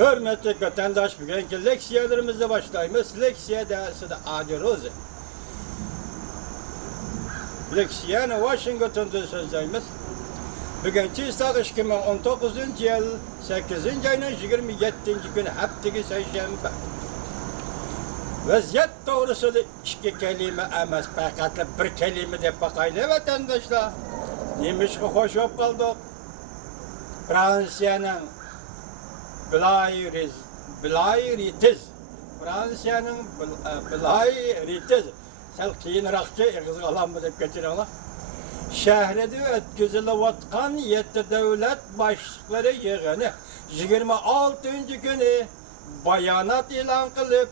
Hürmetli vatandaş, bugünkü leksiyalarımızla başlayımız. Leksiya dersi de adiyoruz. Leksiyani Washington'da sözleyimiz. Bugünkü İstağış 2019 yıl 8. ayının 27. günü haftaki seyşembe. Vaziyet doğrusu da iki kelime emas, fakat bir kelime de bakaylı vatandaşlar. Neymiş ki hoş olup kaldık. Fransa'nın Bilayriz. Fransa'nın Bilayriz. Sel kiyinrakçı ıgızı alan mı deyip geçiyorlar. Şehrede ötküzülüvatkan 7 devlet başlıkları yığını 26. günü bayanat ilan kılıp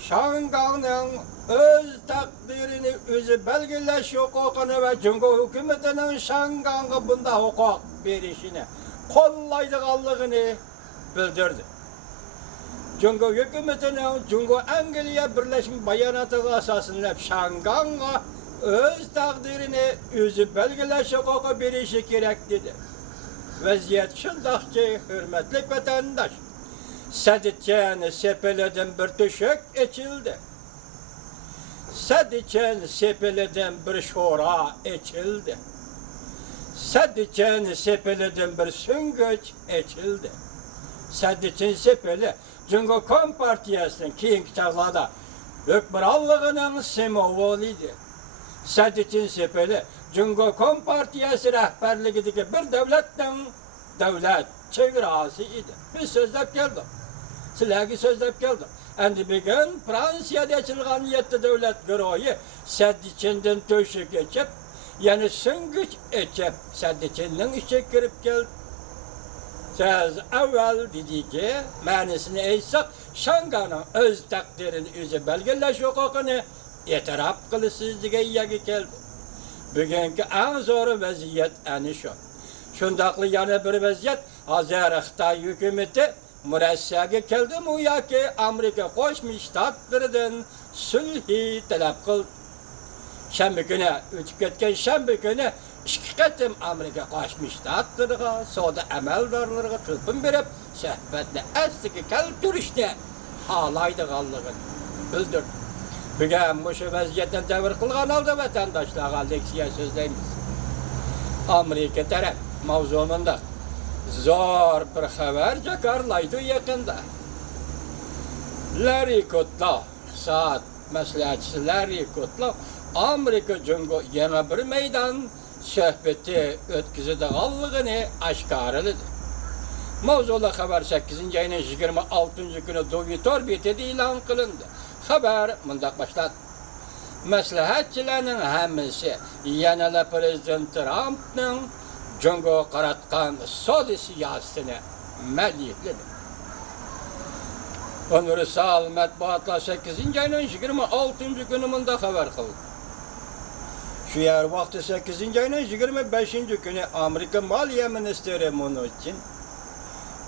Şangay'ın öz takdirini özü belgeleş hukukunu ve Cumhur hükümetinin Şangay'a bunda hukuk verişini kollaydıqallığını bildirdi. Cumhur hükümetinin Cumhur Angliya Birleşmiş bayanatı asasında Şangay'a öz takdirini özü belgeleş hukuku verişi gerek dedi. Vaziyet şundak ki hürmetli vatandaş. Sadece sepeleden bir tüşük içildi. Sadece sepeleden bir şora içildi. Sadece sepeleden bir süngüç içildi. Sadece sepele Cumhur Kompartiyası'nın keyinki çağlarda hükümranlığının sembolüydü. Sadece sepele Cumhur Kompartiyası rehberliğindeki bir devlet çevrası idi. Biz sözlep geldik. Sizlerge sözlep geldik. Endi bugün Fransa'da açılgan 7 devlet güruhu Sadicinden töşük geçip, yani süngüç içip Sadicinden içe girip geldi. Söz evvel dedi ki, manisini eysek, Şangay'ın öz takdirini özü belgeleş hukukunu itiraf kılısızlığa yegi geldi. Bugünkü en zor vaziyet eni şu. Şundaklı yana bir vaziyet, Hazır Xitay hükümeti mürəssəyə keldi mi ya ki Amerika Qoşmuş Ştatlarından sülhi talab qıldı. Şənbə günü ötüb ketken şənbə günü iki qətim Amerika Qoşmuş Ştatlarına, soda əməldarlarına tılpın verib söhbətlə əsliki kəltürüşdə halaydıqallığını bildirdi. Bugün bu şu vəziyyətdən dəvr qılğan halda vətəndaşlara leksiya sözləyimiz. Amerika tərəf mavzumunda zor bir haber çıkarlaydı yakında. Larry Kudlow, saat məsləhətçisi Larry Kudlow, Amerika Cumhur yana bir meydan söhbeti ötküzüdüğallığını aşkarılıdır. Mavzula haber 8. ayının 26. günü Dovitor bitedi ilan kılındı. Haber mındak başladı. Məsləhətçilərin həmisi yanıla Prezident Trump'ın Cumhur qaratqan sodi siyasetine məliyyətlidir. Universal mətbuatla 8. ayının 26. günümündə xəbər qıldı. Şu yer vaxtı 8. ayının 25. günü Amerika Maliye Ministeri bunun için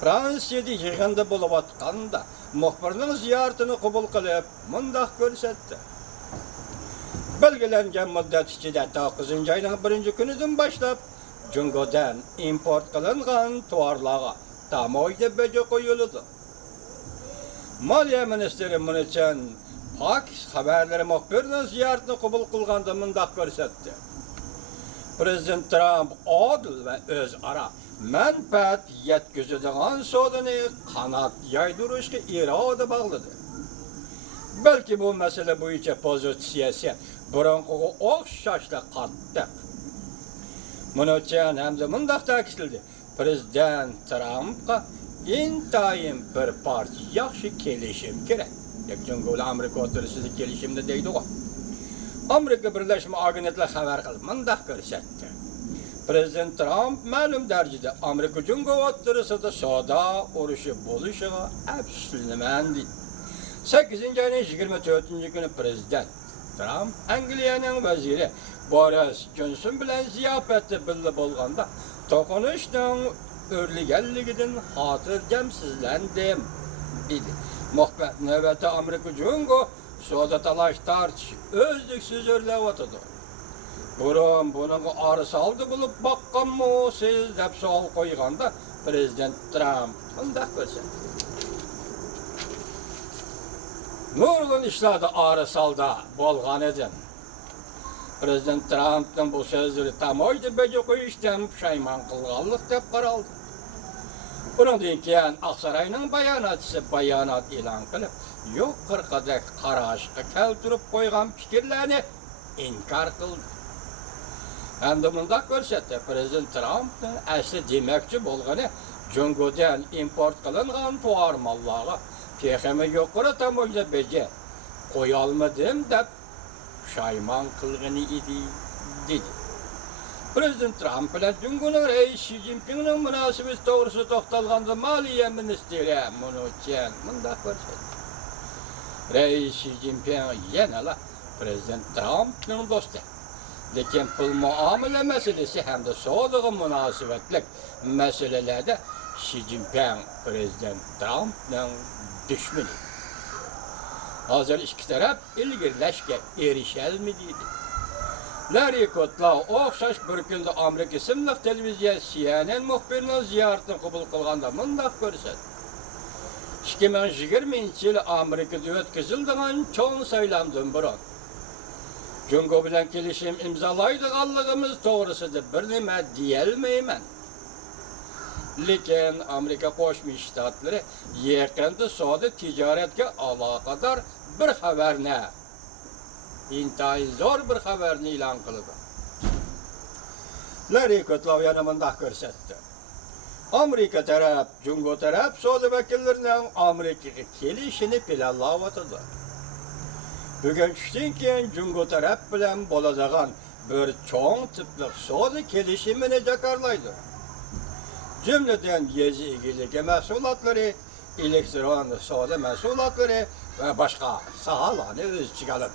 Fransiyada yığında bulup atqanda muxbirinin ziyaretini qabul qilib mundaq görsətdi. Belgilengen müddet içinde 9. ayının 1. günüdün başlap Cumhur'dan import kılınan tuvarlara tamoyda böce koyuldu. Maliye Ministeri bunun için haberleri muhbirinin ziyaretini kabul kılganda mındak görsetti. Prezident Trump adil ve özara menfaat yetkizdiğin sodunu kanat yaydırışkı irade bağlıdır. Belki bu mesele boyunca pozisiyası burunkuğu okşaşla kattık. Bunun için hem de mındak takistildi. Prezident Trump'a intayın bir parça yaxşı kelişim gerek. Cumhur Amerika oturusuzluk kelişimde deydi o. Amerika Birleşmiş Agenetler haber kıldı. Mındak görsetti. Prezident Trump malum derecede Amerika Cumhur oturusunda soda oruşu buluşuna hepsülmendi. 8. ayının 24. günü Prezident Trump Angliya'nın veziri Boris Johnson bilen ziyafette birli bolganda toqunuşdan örligelliginden hatırcamsizlendim dedi. Muhbet növbeti Amerika Cumhur soda talaş tartış özlüksüz örlev oturdu. Burun bunun arı saldı bulup bakkan mı siz dep sual koyganda Prezident Trump undaq bo'lsa. Nurg'un ishlarda arisalda bo'lgan edim. Prezident Trump'ın bu sözleri tamoyda beje qo'yishdan pushaymon qilganlik deb qaraldi. Bundan keyin Aqsarayning bayonotchisi bayonot e'lon qilib, yo'q qirqadek qarashga keltirib qo'ygan fikrlarni inkor qildi. Endi bunda ko'rsatdi, Prezident Trump'ning asli demoqchi bo'lgani Jungodan import qilingan to'g'ri mollarga texnika yuqori tamoyda beje qo'ya olmadim deb pushaymon qilgani edi dedi. Prezident Trump bilan Jungoning reis Xi Jinpingning munosabati to'g'risida to'xtalganda Moliya ministri Munochen bunda ko'rsatdi. Reis Xi Jinping yana Prezident Trump'ning do'sti. Lekin pul muomala masalasi hamda savdoga munosabatlik masalalarda Xi Jinping Prezident Trump'ning dushmani. Hozir ikki taraf ilgirlashga erisholmaydi. Larry Kudlow o'xshash bir kunda Amerika ismli televiziya CNN muxbirining ziyoratini qabul qilganda mundaq ko'rsatdi. 2020-yil Amerikada o'tkazilgan cho'ng saylamdan burun Jungo bilan kelishim imzolaydiganligimiz to'g'risida bir nima deyolmayman. Lekin Amerika Qo'shma Shtatlari yaqinda savdo tijoratga aloqador bir xabarni, intayin zo'r bir xabarni e'lon qildi. Larry Kudlow yana mundaq ko'rsatdi. Amerika taraf, Jungo taraf savdo vakillarining Amerikaga kelishini planlayotdi. Bugun tushdan keyin Jungo taraf bilan bo'ladigan bir cho'ng tipli savdo kelishimini jakarlaydi. Cümleden yezi ilgili mahsulatları, elektron savdo mahsulatları ve başka sahalarını öz çıkaralım.